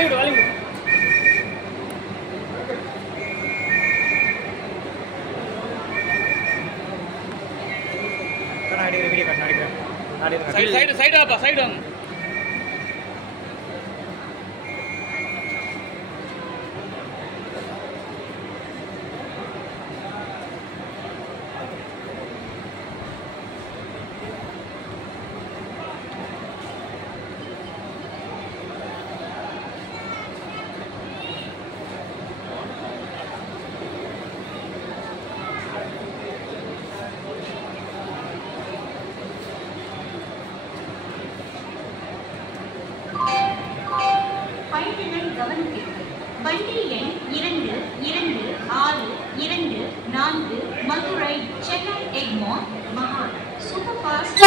Side வண்டி எண் 2264 மதுரை சென்னை எக்மோர் மகான் super fast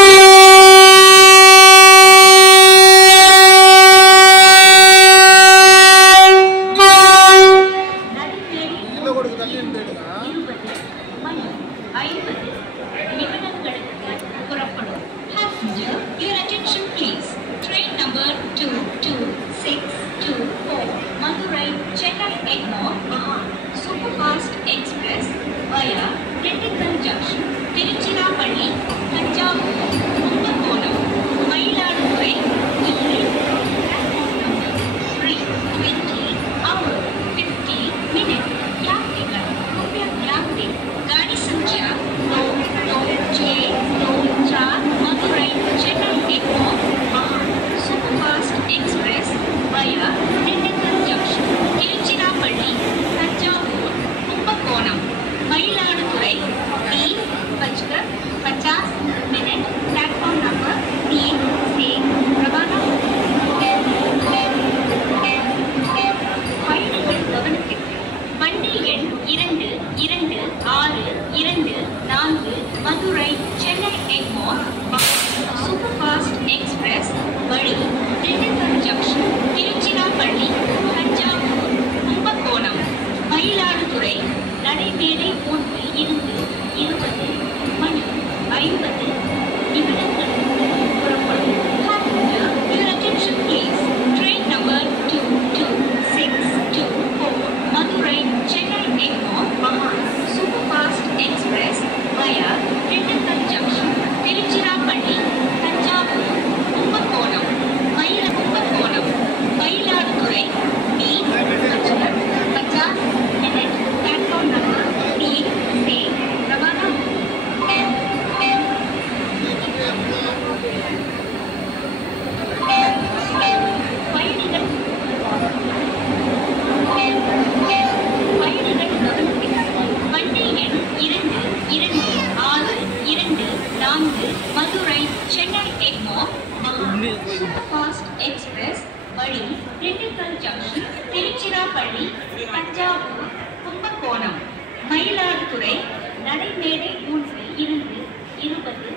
Express via Critical Junction, Tiruchirappalli, Thanjavur, Kumbakonam, Mayiladuthurai, Delhi, 3:20 hour 50 minutes. Yatrigal, Rupya Yatri, Gadi Sankhya 9J4 Madurai, Chennai Egmore, Mahan Superfast Express via Critical Junction, Tiruchirappalli, Thanjavur, Kumbakonam, Mayiladuthurai, 3:50 minutes. Platform number 3 से रवाना பயணிகள் கவனத்திற்கு வண்டி எண் 2264 Madurai Chennai Egmore super fast express வழி Dindigul junction Tiruchirappalli Thanjavur Kumbakonam Mayiladuthurai நடைமேடை 3 இருந்து 20 மணி 50 நிமிடங்களுக்கு புறப்படும். Passenger, your attention please. Train number 22624 Madurai Chennai Egmore Mahan Superfast Express via Critical Junction, Tiruchirappalli, Thanjavur, Kumbakonam, Mayiladuthurai, 3:50 minutes. Platform number 3 से रवाना பயணிகள் கவனத்திற்கு வண்டி எண் 2264 மதுரை சென்னை எக்மோர் மகான் சூப்பர்ஃபாஸ்ட் எக்ஸ்பிரஸ் வழி திண்டுக்கல் ஜங்ஷன் திருச்சிராப்பள்ளி தஞ்சாவூர் கும்பகோணம் மயிலாடுதுறை நடைமேடை 3 இருந்து 20